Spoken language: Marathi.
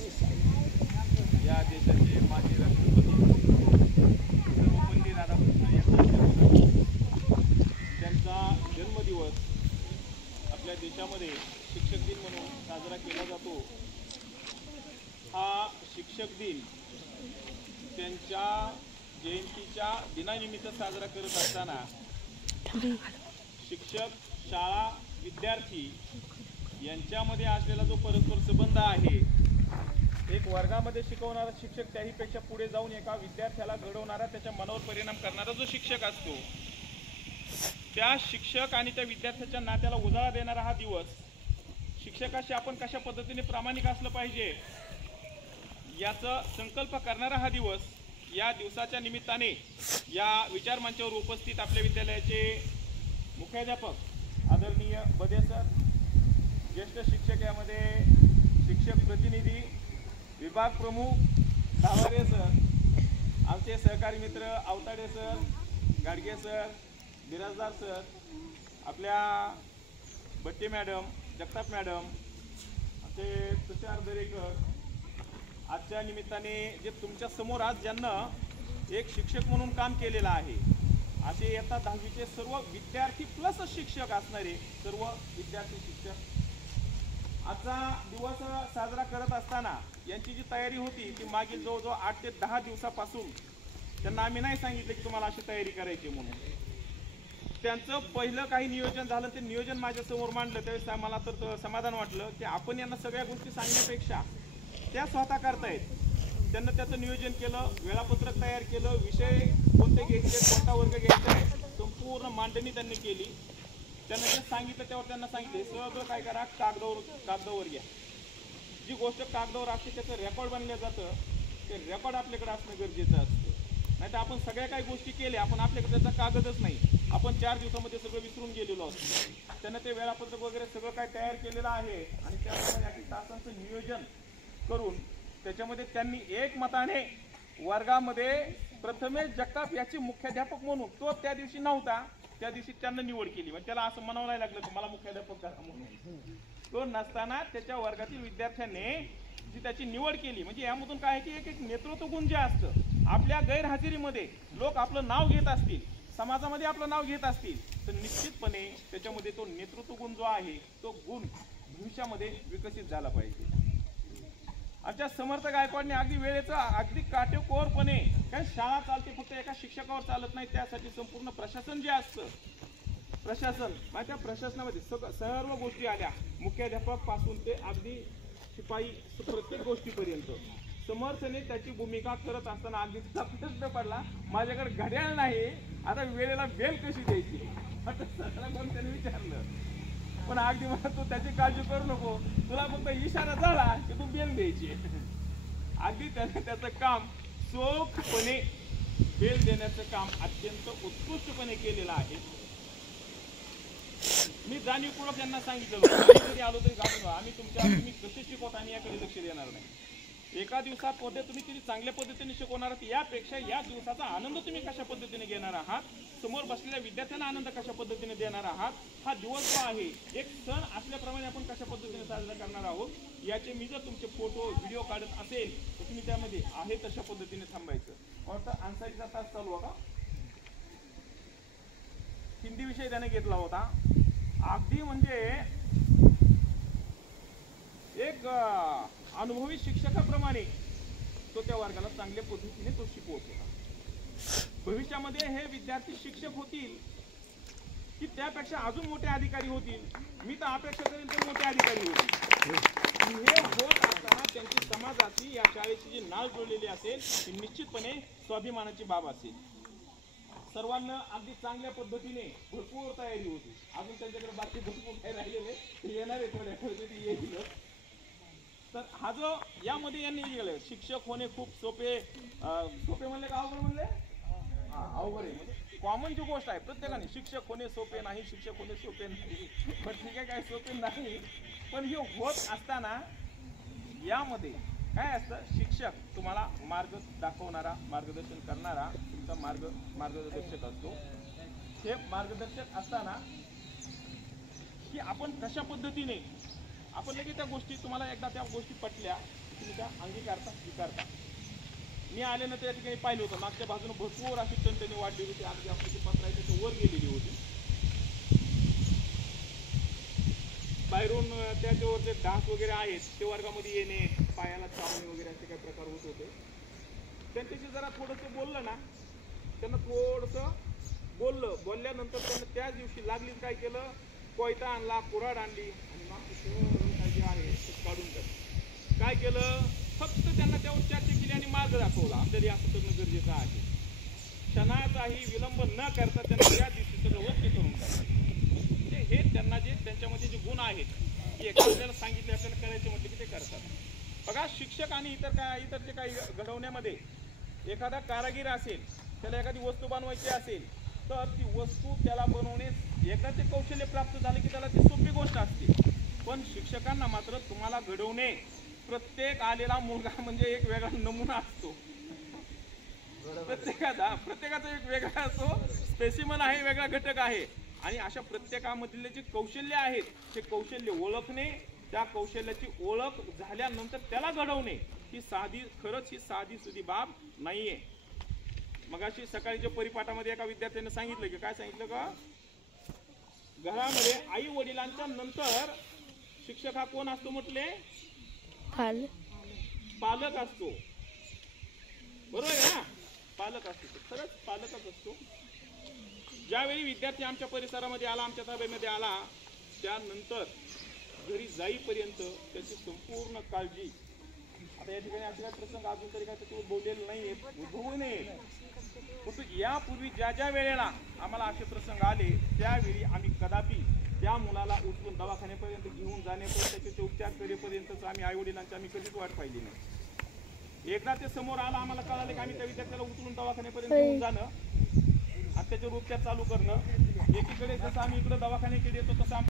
या देशाचे माजी राष्ट्रपती सर्वपल्ली राधाकृष्णन यांचा त्यांचा जन्मदिवस आपल्या देशामध्ये शिक्षक दिन म्हणून साजरा केला जातो। हा शिक्षक दिन त्यांच्या जयंतीच्या दिनानिमित्त साजरा करत असताना शिक्षक, शाळा, विद्यार्थी यांच्यामध्ये असलेला जो परस्पर संबंध आहे, एक वर्गामध्ये शिकवणारा शिक्षक त्याहीपेक्षा पुढे जाऊन एका विद्यार्थ्याला घडवणारा, त्याच्या मनावर परिणाम करणारा जो शिक्षक असतो, त्या शिक्षक आणि त्या विद्यार्थ्याच्या नात्याला उजाळा देणारा हा दिवस, शिक्षकाशी आपण कशा पद्धतीने प्रामाणिक असलं पाहिजे याचा संकल्प करणारा हा दिवस, या दिवसाच्या निमित्ताने या विचार मंचावर उपस्थित आपल्या विद्यालयाचे मुख्याध्यापक आदरणीय बदे सर, ज्येष्ठ शिक्षक, यामध्ये शिक्षक प्रतिनिधी, विभाग प्रमुख धावारे सर, आमचे सहकारी मित्र Awtade sir, Gadge sir, Birajdar sir, आपल्या बट्टे मॅडम, जगताप मॅडम, आमचे तुषार दरेकर, आजच्या निमित्ताने जे तुमच्या समोर आज ज्यांना एक शिक्षक म्हणून काम केलेलं आहे, असे इयत्ता 10वीचे सर्व विद्यार्थी प्लस शिक्षक असणारे सर्व विद्यार्थी शिक्षक, आजचा दिवस साजरा करत असताना यांची जी तयारी होती ती मागील जवळजवळ 8 ते 10 दिवसापासून त्यांना आम्ही नाही सांगितलं की तुम्हाला अशी तयारी करायची म्हणून। त्यांचं पहिलं काही नियोजन झालं, ते नियोजन माझ्यासमोर मांडलं, त्यावेळेस मला तर समाधान वाटलं की आपण यांना सगळ्या गोष्टी सांगण्यापेक्षा त्या स्वतः करतायत। त्यांना त्याचं नियोजन केलं, वेळापत्रक तयार केलं, विषय कोणते घ्यायचे, कोणता वर्ग घ्यायचा आहे, संपूर्ण मांडणी त्यांनी केली। त्यांना जे सांगितलं त्यावर त्यांना सांगितले सगळं काय करा, कागदावर घ्या, जी गोष्ट कागदावर असते त्याचं रेकॉर्ड बनलं जातं, ते रेकॉर्ड आपल्याकडे असणं गरजेचं असतं। नाही तर आपण सगळ्या काही गोष्टी केल्या, आपण आपल्याकडे त्याचा कागदच नाही, आपण 4 दिवसामध्ये सगळं विसरून गेलेलो असतो। त्यांना ते वेळापत्रक वगैरे सगळं काय तयार केलेलं आहे आणि त्याप्रमाणे तासांचं नियोजन करून त्याच्यामध्ये त्यांनी एकमताने वर्गामध्ये प्रथमेश जगताप याची मुख्याध्यापक म्हणून, तो त्या दिवशी नव्हता, त्या दिवशी त्यांना निवड केली, म्हणजे त्याला असं म्हणावं नाही लागलं की मला मुख्याध्यापक करा म्हणून। तो नसताना त्याच्या वर्गातील विद्यार्थ्यांनी जी त्याची निवड केली, म्हणजे यामधून काय आहे की एक नेतृत्व गुण जे असतं, आपल्या गैरहजेरीमध्ये लोक आपलं नाव घेत असतील, समाजामध्ये आपलं नाव घेत असतील, तर निश्चितपणे त्याच्यामध्ये तो नेतृत्व गुण जो आहे तो गुण भविष्यामध्ये विकसित झाला पाहिजे। आमच्या समर्थ गायकवाडने अगदी वेळेचं अगदी काटेकोरपणे, कारण शाळा चालते फक्त एका शिक्षकावर चालत नाही, त्यासाठी संपूर्ण प्रशासन जे असतं, प्रशासन त्या प्रशासनामध्ये सर्व गोष्टी आल्या, मुख्याध्यापक पासून ते अगदी शिपाई प्रत्येक गोष्टीपर्यंत समर्थने त्याची भूमिका करत असताना अगदी प्रश्न पडला, माझ्याकडे घड्याळ नाही, आता वेळेला बेल कशी द्यायची, आता सगळं त्याने विचारलं, पण अगदी मला तू त्याची काळजी करू नको, तुला फक्त इशारा झाला की तू बेल द्यायची। अगदी त्याने त्याचं काम चोखपणे बेल देण्याचं काम अत्यंत उत्कृष्टपणे केलेलं आहे। मी जाणीवपूर्वक त्यांना सांगितलं जरी आलो तरी घालून आम्ही तुम्ही कसे शिकवता आणि याकडे लक्ष देणार नाही, एका दिवसात मध्ये तुम्ही किती चांगल्या पद्धतीने शिकवणार आहात, यापेक्षा या दिवसाचा आनंद तुम्ही कशा पद्धतीने घेणार आहात, समोर बसलेल्या विद्यार्थ्यांना आनंद कशा पद्धतीने देणार आहात, हा दिवस जो आहे एक सण असल्याप्रमाणे आपण कशा पद्धतीने साजरा करणार आहोत, याचे मी जर तुमचे फोटो व्हिडिओ काढत असेल तर तुम्ही त्यामध्ये आहे तशा पद्धतीने थांबायचं। वाटतं अन्सारीचा तास चालू होता, हिंदी विषय त्याने घेतला होता, अगदी म्हणजे एक अनुभवी शिक्षकाप्रमाणे तो त्या वर्गाला चांगल्या पद्धतीने तो शिकवत होता। भविष्यामध्ये हे विद्यार्थी शिक्षक होतील की त्यापेक्षा अजून मोठे अधिकारी होतील, मी तर अपेक्षा करेन ते मोठे अधिकारी होतील। हे होत असताना त्यांची समाजाची, या शाळेची जी नाळ जोडलेली असेल ती निश्चितपणे स्वाभिमानाची बाब असेल। सर्वांना अगदी चांगल्या पद्धतीने भरपूर तयारी होती, अजून त्यांच्याकडे बाकी भरपूर काही राहिलेले ते येणार आहे, थोड्या पद्धती येईल। तर हा जो यामध्ये यांनी गेलं, शिक्षक होणे खूप सोपे म्हणले का अवघड म्हणले, अवघड आहे, म्हणजे कॉमन जी गोष्ट आहे प्रत्येकाने, शिक्षक होणे सोपे नाही, शिक्षक होणे सोपे नाही, पण ठीक आहे काय सोपे नाही, पण हे होत असताना यामध्ये काय असतं, शिक्षक तुम्हाला मार्ग दाखवणारा, मार्गदर्शन करणारा तुमचा मार्गदर्शक असतो। हे मार्गदर्शक असताना की आपण कशा पद्धतीने आपण लगेच त्या गोष्टी, तुम्हाला एकदा त्या गोष्टी पटल्या तुम्ही त्या अंगीकारता स्वीकारता. मी आल्यानंतर त्या ठिकाणी पाहिलं होतं मागच्या बाजूने भरपूर अशी टणटणी वाढली होती, अगदी आपली पत्र आहे त्याच्या वर गेलेली होती. बाहेरून त्याच्यावर जे डास वगैरे आहेत ते वर्गामध्ये येणे, पायाला चावणे वगैरे असे काही प्रकार होत होते. त्यांच्याशी जरा थोडंसं बोललं ना, त्यांना थोडंसं बोलल्यानंतर त्यांना त्याच दिवशी लागलीच काय केलं, कोयता आणला, कुऱ्हाड आणली आणि मागचं सगळं काय जे आहे ते काढून टाकलं. काय केलं, फक्त त्यांना त्यावर चर्चा केली आणि मार्ग दाखवला. आपल्याला असं करणं गरजेचं आहे. क्षणाचाही विलंब न करता त्यांना त्या दिवशी सगळं ओके करून टाकलं. हे त्यांना जे त्यांच्यामध्ये जे गुण आहेत की एखाद्याला सांगितले आपल्याला करायचे म्हटले की ते करतात. बघा, शिक्षक आणि इतरचे काही घडवण्यामध्ये एखादा कारागीर असेल, त्याला एखादी वस्तू बनवायची असेल तर ती वस्तू त्याला बनवणे एकदा ते कौशल्य प्राप्त झाले की त्याला ती सोपी गोष्ट असते. पण शिक्षकांना मात्र तुम्हाला घडवणे, प्रत्येक आलेला मुलगा म्हणजे एक वेगळा नमुना असतो. प्रत्येकाचा एक वेगळा असतो, स्पेसिमन आहे, वेगळा घटक आहे. आणि अशा प्रत्येकामधले जे कौशल्य आहेत ते कौशल्य ओळखणे, त्या कौशल्याची ओळख झाल्यानंतर त्याला घडवणे ही खरंच ही साधी सुधी बाब नाहीये. मगाशी सकाळीच्या परिपाठामध्ये एका विद्यार्थ्याने सांगितलं की काय सांगितलं का, घरामध्ये आई वडिलांच्या नंतर शिक्षक हा कोण असतो म्हटले, पालक असतो. बरोबर आहे ना, पालक असतो. खरंच पालकच असतो. ज्यावेळी विद्यार्थी आमच्या परिसरामध्ये आला, आमच्या ताब्यामध्ये आला, त्यानंतर घरी जाईपर्यंत त्याची संपूर्ण काळजी. आता या ठिकाणी असे काही प्रसंग अजून तरी काय त्याचे उद्भवलेले नाही, उद्भवू नये. परंतु यापूर्वी ज्या ज्या वेळेला आम्हाला असे प्रसंग आले त्यावेळी आम्ही कदापि त्या मुलाला उचलून दवाखान्यापर्यंत घेऊन जाण्यापर्यंत त्याचे उपचार करेपर्यंतच आम्ही आईवडिलांची आम्ही कधीच वाट पाहिली नाही. एकदा ते समोर आला, आम्हाला कळाले की आम्ही त्या विद्यार्थ्याला उचलून दवाखान्यापर्यंत घेऊन जाणं आणि त्याच्यावर उपचार चालू करणं. एकीकडे जसं आम्ही इकडे दवाखान्याकडे येतो तसं